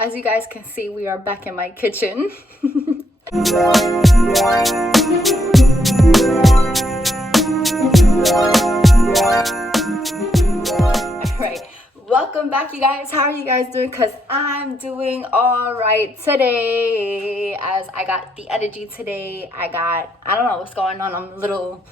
As you guys can see, we are back in my kitchen. Alright, welcome back you guys. How are you guys doing? Because I'm doing alright today. As I got the energy today. I don't know what's going on. I'm a little...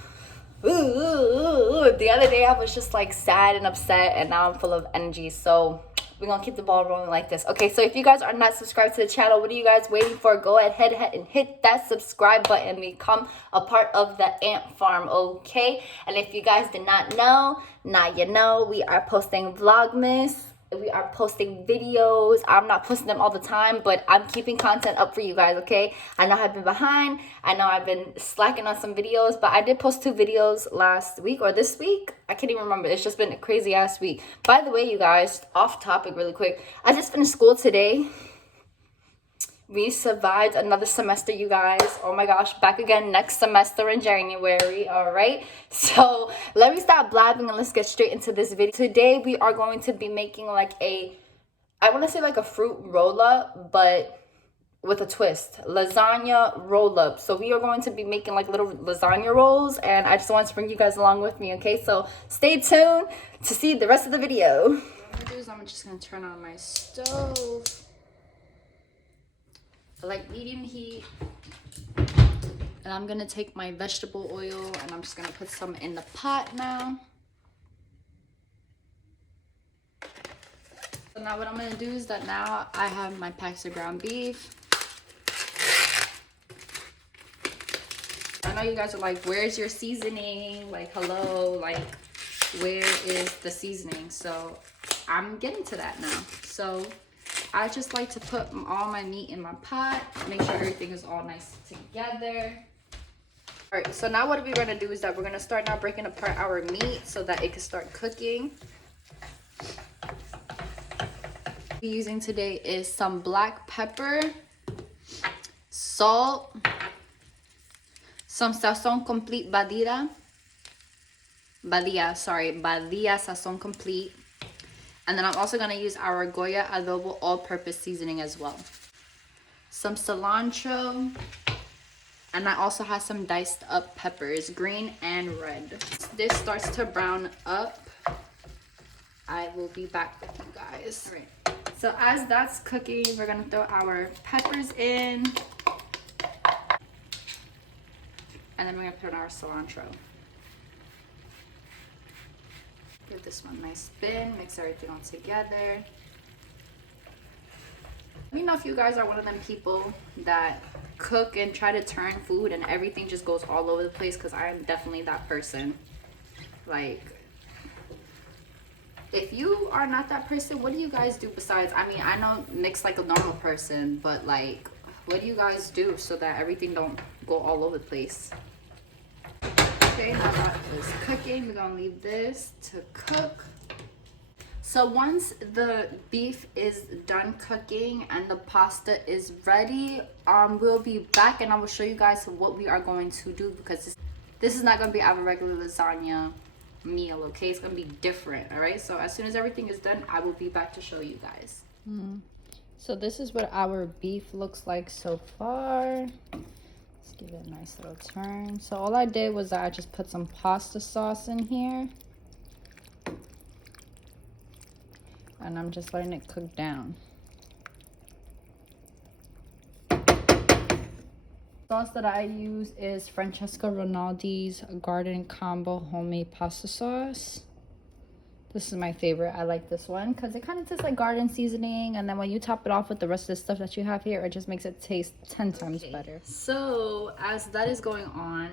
The other day I was just like sad and upset, and now I'm full of energy. So we're gonna keep the ball rolling like this. Okay, so if you guys are not subscribed to the channel, what are you guys waiting for? Go ahead and hit that subscribe button. Become a part of the ant farm, okay? And if you guys did not know, now you know. We are posting Vlogmas. We are posting videos. I'm not posting them all the time, but I'm keeping content up for you guys, okay? I know I've been behind. I know I've been slacking on some videos, but I did post 2 videos last week or this week. I can't even remember. It's just been a crazy ass week. By the way, you guys, off topic really quick. I just finished school today. We survived another semester, you guys. Oh my gosh, back again next semester in January. All right, so let me stop blabbing and let's get straight into this video. Today we are going to be making like I want to say like a fruit roll-up, but with a twist. Lasagna roll-up. So we are going to be making like little lasagna rolls, and I just want to bring you guys along with me, okay? So stay tuned to see the rest of the video. What I'm gonna do is I'm just gonna turn on my stove. I like medium heat, and I'm gonna take my vegetable oil and I'm just gonna put some in the pot now. So now what I'm gonna do is that now I have my packs of ground beef. I know you guys are like, where's your seasoning? Like, hello, like, where is the seasoning? So I'm getting to that now. So I just like to put all my meat in my pot, make sure everything is all nice together. All right, so now what we're gonna do is that we're gonna start now breaking apart our meat so that it can start cooking. What we're using today is some black pepper, salt, some sazon complete badia sazon complete. And then I'm also going to use our Goya adobo all-purpose seasoning as well. Some cilantro. And I also have some diced up peppers, green and red. This starts to brown up. I will be back with you guys. All right. So as that's cooking, we're going to throw our peppers in. And then we're going to put in our cilantro. Give this one a nice spin, mix everything all together. Let me know if you guys are one of them people that cook and try to turn food and everything just goes all over the place, because I am definitely that person. Like, if you are not that person, what do you guys do besides, I mean, I know mix like a normal person, but like, what do you guys do so that everything don't go all over the place? Okay, now that is cooking, we're gonna leave this to cook. So once the beef is done cooking and the pasta is ready, we'll be back and I will show you guys what we are going to do, because this is not gonna be our regular lasagna meal, okay? It's gonna be different, all right? So as soon as everything is done, I will be back to show you guys. So this is what our beef looks like so far. Give it a nice little turn. So all I did was I just put some pasta sauce in here, and I'm just letting it cook down. Sauce that I use is Francesca Rinaldi's Garden Combo Homemade Pasta Sauce. This is my favorite. I like this one because it kind of tastes like garden seasoning, and then when you top it off with the rest of the stuff that you have here, it just makes it taste 10 times better. So as that is going on,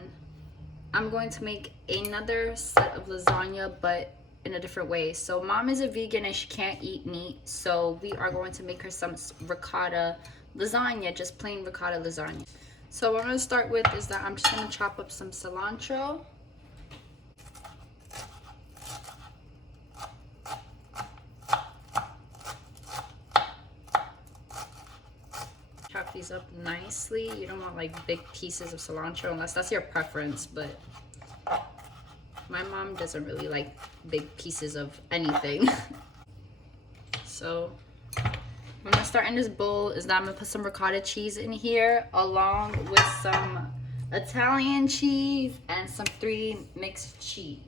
I'm going to make another set of lasagna, but in a different way. So mom is a vegan and she can't eat meat, so we are going to make her some ricotta lasagna, just plain ricotta lasagna. So what I'm going to start with is that I'm just going to chop up some cilantro. Chop these up nicely. You don't want like big pieces of cilantro unless that's your preference, but my mom doesn't really like big pieces of anything. So I'm gonna start in this bowl is that I'm gonna put some ricotta cheese in here along with some Italian cheese and some 3 mixed cheese.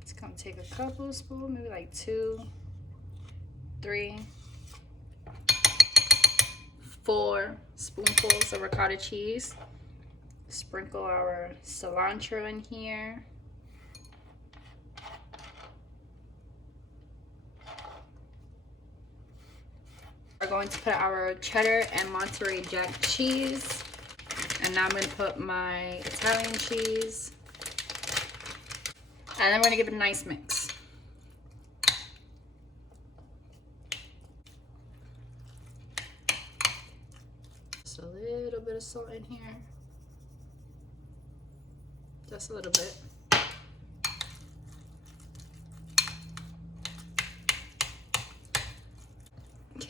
It's gonna take a couple of spoons, maybe like 2, 3, 4 spoonfuls of ricotta cheese. Sprinkle our cilantro in here. We're going to put our cheddar and Monterey Jack cheese. And now I'm going to put my Italian cheese. And then we're going to give it a nice mix. Just a little bit of salt in here. Just a little bit.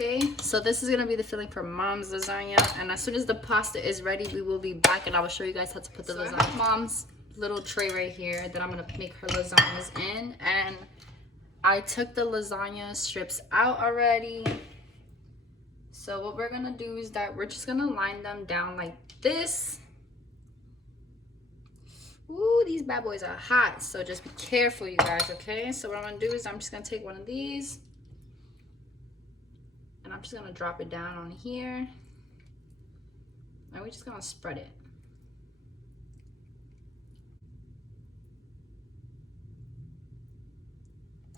Okay, so this is gonna be the filling for Mom's lasagna, and as soon as the pasta is ready, we will be back and I will show you guys how to put the lasagna. Mom's little tray right here that I'm gonna make her lasagnas in, and I took the lasagna strips out already. So what we're gonna do is that we're just gonna line them down like this. Ooh, these bad boys are hot, so just be careful, you guys, okay? So what I'm gonna do is I'm just gonna take one of these and I'm just gonna drop it down on here, and we're just gonna spread it.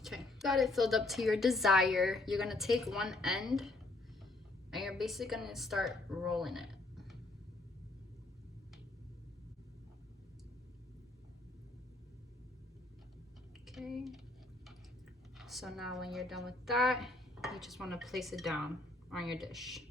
Okay, got it filled up to your desire. You're gonna take one end and you're basically gonna start rolling it. Okay, so now when you're done with that, you just want to place it down on your dish.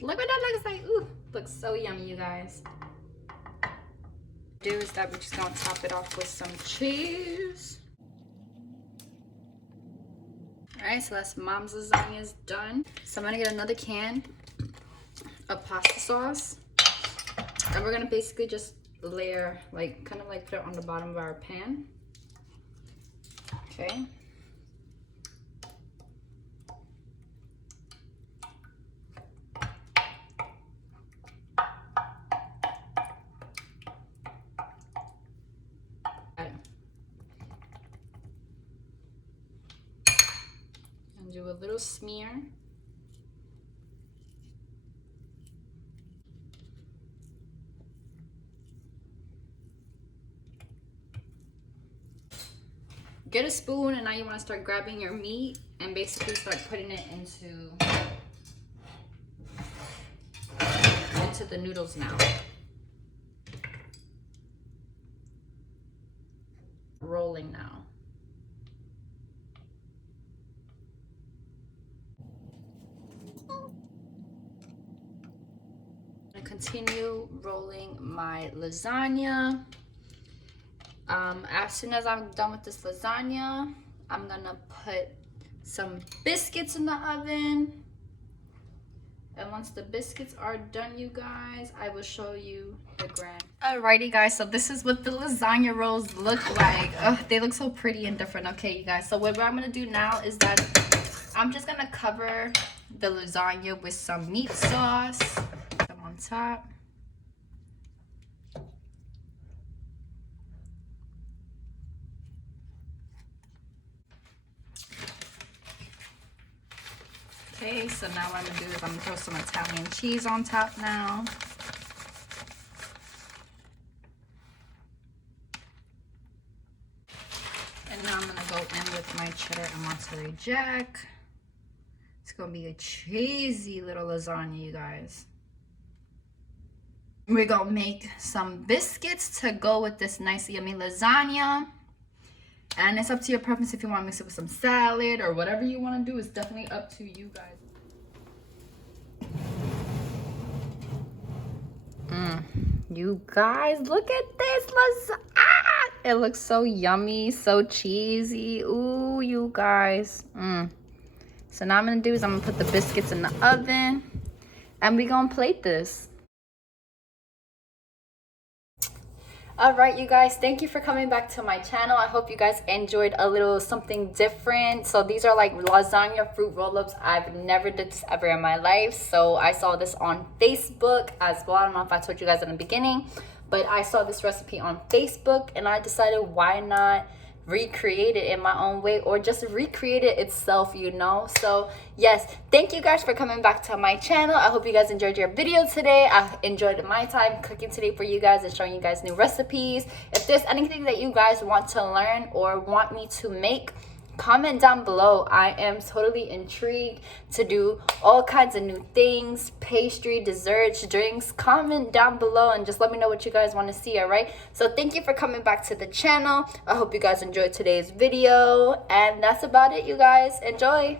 Look what that looks like. Ooh, looks so yummy, you guys. Do is that we're just gonna top it off with some cheese. All right, so that's Mom's lasagna is done. So I'm gonna get another can of pasta sauce, and we're gonna basically just layer, like, kind of like put it on the bottom of our pan. Okay. And do a little smear. Get a spoon, and now you want to start grabbing your meat and basically start putting it into the noodles now. Rolling now. I continue rolling my lasagna. As soon as I'm done with this lasagna, I'm gonna put some biscuits in the oven. And once the biscuits are done, you guys, I will show you the grand. Alrighty, guys, so this is what the lasagna rolls look like. Ugh, they look so pretty and different. Okay, you guys, so what I'm gonna do now is that I'm just gonna cover the lasagna with some meat sauce. Some on top. Okay, so now what I'm gonna do is I'm gonna throw some Italian cheese on top now. And now I'm gonna go in with my cheddar and Monterey Jack. It's gonna be a cheesy little lasagna, you guys. We're gonna make some biscuits to go with this nice yummy lasagna. And it's up to your preference if you want to mix it with some salad or whatever you want to do. It's definitely up to you guys. You guys, look at this. It looks so yummy, so cheesy. Ooh, you guys. So now I'm gonna do is I'm gonna put the biscuits in the oven and we gonna plate this. All right, you guys, thank you for coming back to my channel. I hope you guys enjoyed a little something different. So these are like lasagna fruit roll-ups. I've never did this ever in my life. So I saw this on Facebook as well. I don't know if I told you guys in the beginning, but I saw this recipe on Facebook and I decided why not recreate it in my own way, or just recreate it itself, you know. So yes, thank you guys for coming back to my channel. I hope you guys enjoyed your video today. I enjoyed my time cooking today for you guys and showing you guys new recipes. If there's anything that you guys want to learn or want me to make, comment down below. I am totally intrigued to do all kinds of new things, pastry, desserts, drinks. Comment down below and just let me know what you guys want to see. All right, so thank you for coming back to the channel. I hope you guys enjoyed today's video, and that's about it, you guys. Enjoy.